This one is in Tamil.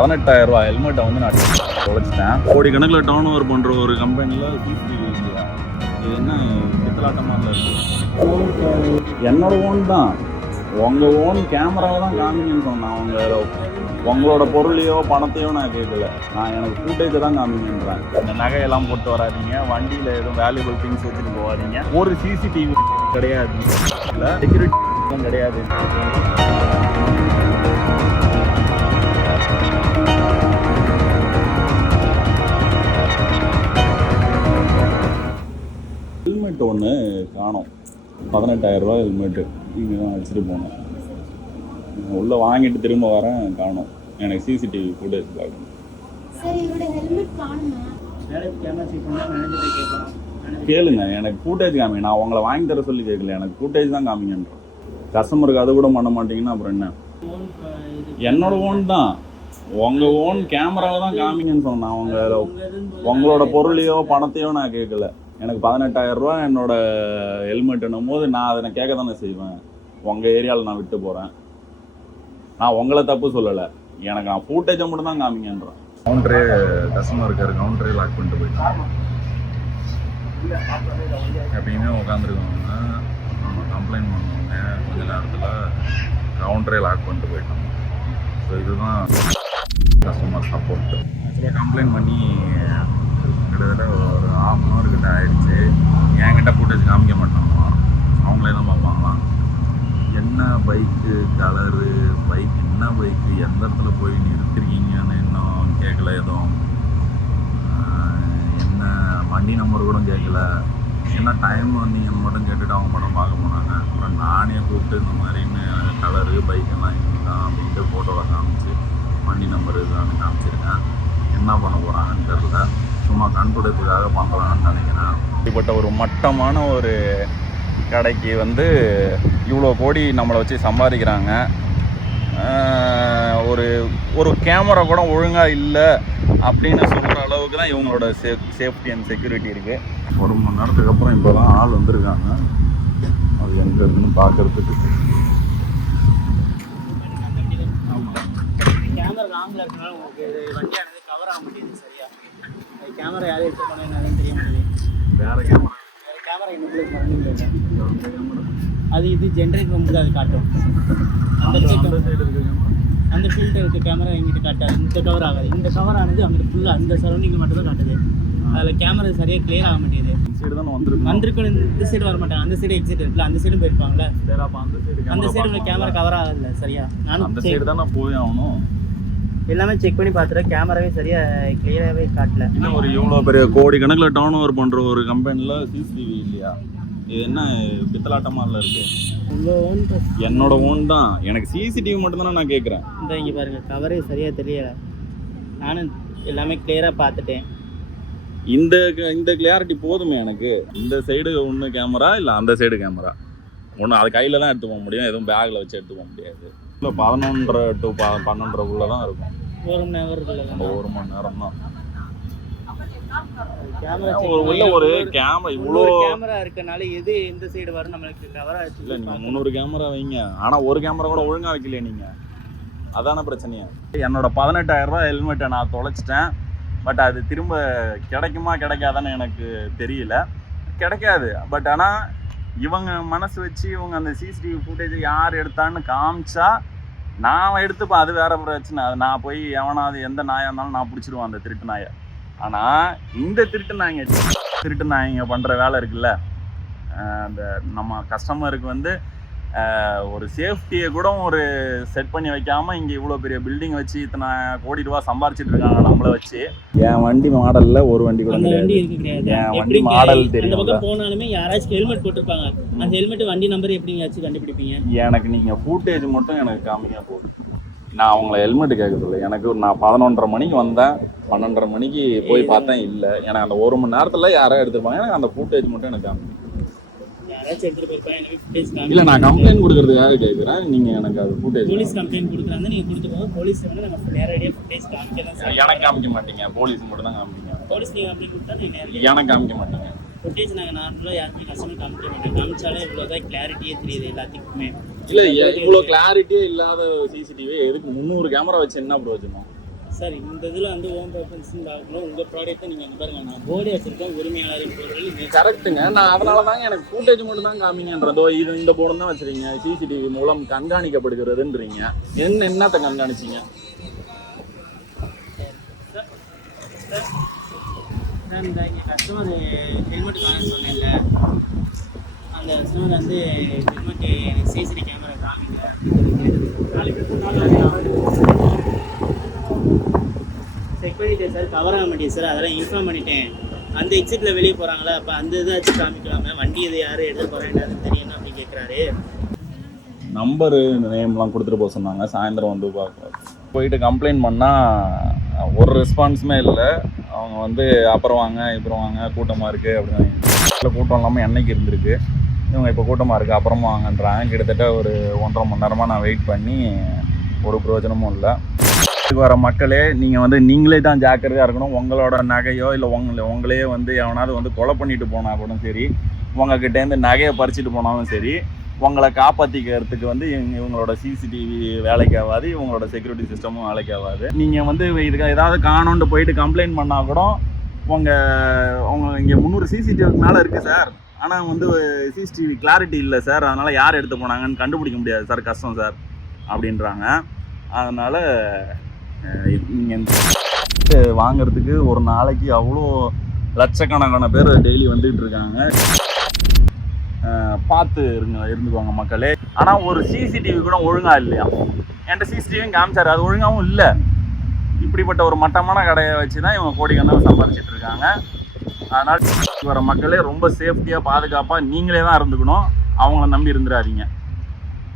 18,000 ஹெல்மெட்டை வந்து நான் தொலைச்சிட்டேன். கோடி கணக்கில் டர்ன் ஓவர் பண்ணுற ஒரு கம்பெனியில் சிசிடிவி இல்லையா? இது என்ன பித்தலாட்டமாக இருக்குது? என்னோட ஓன் தான், உங்கள் ஓன் கேமராவை தான் காமிங்கன்னு சொன்னேன். உங்களோட பொருளையோ பணத்தையோ நான் கேட்கல, நான் எனக்கு ஃபுட்டேஜை தான் காமிங்கன்றேன். இந்த நகையெல்லாம் போட்டு வராதிங்க, வண்டியில் எதுவும் வேல்யூபிள் திங்ஸ் வச்சுட்டு போகாதீங்க. ஒரு சிசிடிவி கிடையாது, இல்லை செக்யூரிட்டி கிடையாது. ஹெல்மெட் ஒன்று காணோம், 18,000 ஹெல்மெட்டு இங்கே தான் வச்சுட்டு போனோம். உள்ளே வாங்கிட்டு திரும்ப வரேன், காணோம். எனக்கு சிசிடிவி ஃபுட்டேஜ் பார்க்கணும். கேளுங்க, எனக்கு ஃபுட்டேஜ் காமிங்க. நான் உங்களை வாங்கி தர சொல்லி கேட்கல, எனக்கு ஃபுட்டேஜ் தான் காமிங்கன்றேன். கஸ்டமருக்கு அது கூட பண்ண மாட்டீங்கன்னா அப்புறம் என்ன? என்னோட ஓன் தான், உங்கள் ஓன் கேமராவை தான் காமிங்கன்னு சொன்னேன். உங்களோட பொருளையோ பணத்தையோ நான் கேட்கல. எனக்கு 18,000 என்னோட ஹெல்மெட்டுன்னும் போது நான் அதை கேட்க தானே செய்வேன். உங்கள் ஏரியாவில் நான் விட்டு போகிறேன், நான் உங்களை தப்பு சொல்லலை. எனக்கு நான் ஃபுட்டேஜை மட்டும் தான் காமிங்கன்றேன். கவுண்டரே கஸ்டமர் இருக்காரு, கவுண்டரே லாக் பண்ணிட்டு போயிட்டாங்க. எப்பயுமே உட்காந்துருக்கவங்க நம்ம கம்ப்ளைண்ட் பண்ணுவாங்க, கொஞ்ச நேரத்தில் கவுண்டரே லாக் பண்ணிட்டு போயிட்டாங்க. ஸோ இதுதான் கஸ்டமர் சப்போர்ட்டு. ஆக்சுவலாக கம்ப்ளைண்ட் பண்ணி கிட்டத்தட்ட ஒரு 1/2 hour கிட்ட ஆயிடுச்சு. என்கிட்ட ஃபுட்டேஜ் காமிக்க மாட்டாங்களாம், அவங்களே தான் பார்ப்பாங்களாம். என்ன பைக்கு கலரு, பைக் என்ன பைக்கு, எந்த இடத்துல போய் நிறுத்திருக்கீங்கன்னு இன்னும் கேட்கல. எதுவும் என்ன வண்டி நம்பர் கூட கேட்கல. என்ன டைம் வந்தீங்கன்னு மட்டும் கேட்டுட்டு அவங்க மட்டும் பார்க்க போனாங்க. அப்புறம் நானே கூப்பிட்டு இந்த மாதிரின்னு கலரு பைக்கெல்லாம் இதுதான் அப்படின்ட்டு ஃபோட்டோவில் காமிச்சு வண்டி நம்பர் இதுதான் காமிச்சிருக்கேன். என்ன பண்ண போகிறாங்கன்னு தெரியல, சும்மா கண்டுபிடிப்புக்காக பண்ணுறாங்கன்னு நினைக்கிறேன். இப்படிப்பட்ட ஒரு மட்டமான ஒரு கடைக்கு வந்து இவ்வளோ கோடி நம்மளை வச்சு சம்பாதிக்கிறாங்க. ஒரு கேமரா கூட ஒழுங்காக இல்லை அப்படின்னு சொல்கிற அளவுக்கு தான் இவங்களோட சேஃப்டி அண்ட் செக்யூரிட்டி இருக்குது. 1 மணி நேரத்துக்கு அப்புறம் இப்போ தான் ஆள் வந்திருக்காங்க, அது எங்கே இருக்குன்னு பார்க்குறதுக்கு. கேமரா லாங்கில் இருக்கனால உங்களுக்கு வண்டியானது கவர் ஆக மாட்டேங்குது சரியா. கேமரா யாரும் எடுத்து பண்ணாலும் தெரிய மாட்டேங்குது. வேறு கேமரா இன்னும் பண்ணீங்க அது இது ஜென்ரேட் பண்ணும்போது அது காட்டும். அந்த ஃபில்டர் இருக்க கேமரா எங்கிட்ட காட்டாது, இந்த கவர் ஆகாது. இந்த கவர் ஆனது அங்கிட்ட ஃபுல்லாக அந்த சரௌண்டிங் மட்டும் தான் காட்டுது. அதில் கேமரா சரியாக கிளியர் ஆக மாட்டேங்குது. வந்திருக்கணும், இந்த சைடு வர மாட்டாங்க, அந்த சைடு எக்ஸிட் இருக்குல்ல, அந்த சைடும் போயிருப்பாங்களே. அந்த சைடு கேமரா கவர் ஆகல சரியா. நானும் அந்த சைடு தான் நான் போய் ஆகணும். எல்லாமே செக் பண்ணி பார்த்துட்டேன், கேமராவே சரியாக கிளியராகவே காட்டல. இன்னும் ஒரு இவ்வளோ பெரிய கோடி கணக்கில் டர்ன் ஓவர் பண்ணுற ஒரு கம்பெனியில் சிசிடிவி இல்லையா? இது என்ன பித்தலாட்டமாக இல்லை இருக்குது? உங்கள் ஓன் என்னோட ஓன் தான், எனக்கு சிசிடிவி மட்டும்தானே நான் கேட்குறேன். இந்த இங்கே பாருங்கள், கவரே சரியாக தெரியலை. நானும் எல்லாமே கிளியராக பார்த்துட்டேன். இந்த கிளியாரிட்டி போதுமே எனக்கு. இந்த சைடு ஒன்று கேமரா, இல்லை அந்த சைடு கேமரா ஒன்று, அது கையில் தான் எடுத்து போக முடியும், எதுவும் பேக்கில் வச்சு எடுத்து போக முடியாது. இல்லை 11:30 to 12:30 தான் இருக்கும். 1 மணி நேரம் இருக்குல்ல, அந்த 1 மணி நேரம் தான். கேமரா உள்ள ஒரு கேமரா இவ்வளோ கேமரா இருக்கனால எது எந்த சைடு வரும் நம்மளுக்கு கவரா ஆச்சு. இல்லை நீங்கள் 300 கேமரா வைங்க, ஆனால் ஒரு கேமரா கூட ஒழுங்காக வைக்கலையே நீங்கள், அதான பிரச்சனையா? என்னோட 18,000 ஹெல்மெட்டை நான் தொலைச்சிட்டேன். பட் அது திரும்ப கிடைக்குமா கிடைக்காதான்னு எனக்கு தெரியல. கிடைக்காது. பட் ஆனால் இவங்க மனசு வச்சு இவங்க அந்த சிசிடிவி ஃபுட்டேஜ் யார் எடுத்தான்னு காமிச்சா நான் எடுத்துப்பேன், அது வேற பிரச்சனை. அது நான் போய் எவனாவது எந்த நாயாக இருந்தாலும் நான் பிடிச்சிடுவேன் அந்த திருட்டு நாயை. ஆனால் இந்த திருட்டு நாய்ங்க பண்ணுற வேலை இருக்குல்ல, அந்த நம்ம கஸ்டமருக்கு வந்து ஒரு சேஃப்டியை கூட ஒரு செட் பண்ணி வைக்காமல் இங்கே இவ்வளோ பெரிய பில்டிங் வச்சு இத்தனை கோடி ரூபா சம்பாரிச்சிட்டு இருக்காங்க நம்மளை வச்சு. என் வண்டி மாடலில் ஒரு வண்டி கூட கிடையாது. என் வண்டி மாடல் தெரியும். போனாலுமே யாராச்சும் ஹெல்மெட் போட்டிருப்பாங்க, அந்த ஹெல்மெட் வண்டி நம்பர் எப்படியாச்சும் கண்டுபிடிப்பீங்க. எனக்கு நீங்கள் ஃபுட்டேஜ் மட்டும் எனக்கு காமிங்க போதும். நான் அவங்கள ஹெல்மெட்டு கேட்க சொல்ல, எனக்கு நான் 11:30 மணிக்கு வந்தேன், 12:30 மணிக்கு போய் பார்த்தேன், இல்லை எனக்கு அந்த 1 மணி நேரத்தில் யாராவது எடுத்துருப்பாங்க. எனக்கு அந்த ஃபுட்டேஜ் மட்டும் எனக்கு காமிங்க. இல்லை நான் கம்ப்ளைண்ட் கொடுக்கறதுக்காக கேட்குறேன், நீங்கள் எனக்கு அது ஃபுட்டேஜ். போலீஸ் கம்ப்ளைண்ட் கொடுக்குறாங்க, நீங்கள் கொடுத்துக்கோங்க. போலீஸ் வந்து நம்ம நேரடியாக ஃபுட்டேஜ் காமிக்கலாம். எனக்கு காமிக்க மாட்டீங்க, போலீஸ் மட்டும் தான் காமிப்பீங்க. போலீஸ் நீங்கள் கம்ப்ளைண்ட் கொடுத்தா நீங்கள் எனக்கு காமிக்க மாட்டீங்க. ஃபுட்டேஜ் நாங்கள் நார்மலாக யாருமே கஸ்டமர் காமிக்க மாட்டோம். காமிச்சாலே இவ்வளோதான் கிளாரிட்டியே தெரியுது எல்லாத்துக்குமே. இல்லை இவ்வளோ கிளாரிட்டியே இல்லாத சிசிடிவி எதுக்கு 300 கேமரா வச்சு என்ன பிரயோஜனம்? சார் இந்த இதில் வந்து ஓம் பேப்பர்ஸ்ன்னு பார்க்கணும் உங்கள் ப்ராடக்ட்டை நீங்கள் அங்கே பாருங்க நான் போர்டே வச்சுருக்கேன் உரிமையாளரின் பொருட்கள் கரெக்டுங்க. நான் அதனால தாங்க எனக்கு ஃபுட்டேஜ் மட்டும் தான் காமிங்கன்றதோ இது இந்த போர்டு தான் வச்சுருக்கீங்க சிசிடிவி மூலம் கண்காணிக்கப்படுகிறதுன்றீங்க. என்னத்தை கண்காணிச்சிங்க? சார் இந்த இங்கே கஸ்டமர் ஹெல்மெட் காண சொன்னேன்ல அந்த கஸ்டமர் வந்து ஹெல்மெட்டு சிசிடி கேமரா காமிங்க செக் பண்ணிட்டேன் சார், கவர் ஆக மாட்டேன் சார், அதெல்லாம் இன்ஃபார்ம் பண்ணிட்டேன். அந்த எக்ஸிட்டில் வெளியே போகிறாங்களா அப்போ அந்த இதாச்சும் காமிக்கலாமே, வண்டி இது யார் எடுத்து போகிறேன்னு தெரியும் அப்படி கேட்குறாரு. நம்பரு நேம்லாம் கொடுத்துட்டு போக சொன்னாங்க. சாயந்தரம் வந்து போயிட்டு கம்ப்ளைண்ட் பண்ணால் ஒரு ரெஸ்பான்ஸுமே இல்லை. அவங்க வந்து அப்புறம் வாங்க இப்புறம் வாங்க கூட்டமாக இருக்குது அப்படின்னு. கூட்டம் இல்லாமல் என்னைக்கு இருந்திருக்கு, இவங்க இப்போ கூட்டமாக இருக்குது அப்புறமா வாங்கன்றாங்க. கிட்டத்தட்ட ஒரு 1.5 மணி நேரமாக நான் வெயிட் பண்ணி ஒரு பிரயோஜனமும் இல்லை. வர மக்களே நீங்கள் வந்து நீங்களே தான் ஜாக்கிரதையாக இருக்கணும். உங்களோட நகையோ இல்லை உங்களையே வந்து எவனாவது வந்து கொலை பண்ணிட்டு போனால் கூட சரி, உங்ககிட்டேருந்து நகையை பறிச்சுட்டு போனாலும் சரி, உங்களை காப்பாற்றிக்கிறதுக்கு வந்து இவங்களோட சிசிடிவி வேலைக்கு ஆகாது, இவங்களோட செக்யூரிட்டி சிஸ்டமும் வேலைக்கு ஆகாது. நீங்கள் வந்து இதுக்கு ஏதாவது காணோன்ட்டு போயிட்டு கம்ப்ளைண்ட் பண்ணால் கூட உங்கள் இங்கே 300 சிசிடிவிக்கு மேலே இருக்குது சார், ஆனால் வந்து சிசிடிவி கிளாரிட்டி இல்லை சார், அதனால் யார் எடுத்து போனாங்கன்னு கண்டுபிடிக்க முடியாது சார், கஷ்டம் சார் அப்படின்றாங்க. அதனால் நீங்கள் வாங்கிறதுக்கு ஒரு நாளைக்கு அவ்வளோ லட்சக்கணக்கான பேர் டெய்லி வந்துகிட்டு இருக்காங்க. பார்த்து இருந்துக்குவாங்க மக்களே. ஆனால் ஒரு சிசிடிவி கூட ஒழுங்காக இல்லையா? என்கிட்ட சிசிடிவியும் காமிச்சார், அது ஒழுங்காகவும் இல்லை. இப்படிப்பட்ட ஒரு மட்டமான கடையை வச்சு தான் இவங்க கோடிக்கணக்கில் சம்பாதிச்சிட்டு இருக்காங்க. அதனால் வர மக்களே ரொம்ப சேஃப்டியாக பாதுகாப்பாக நீங்களே தான் இருந்துக்கணும், அவங்கள நம்பி இருந்துடாதீங்க.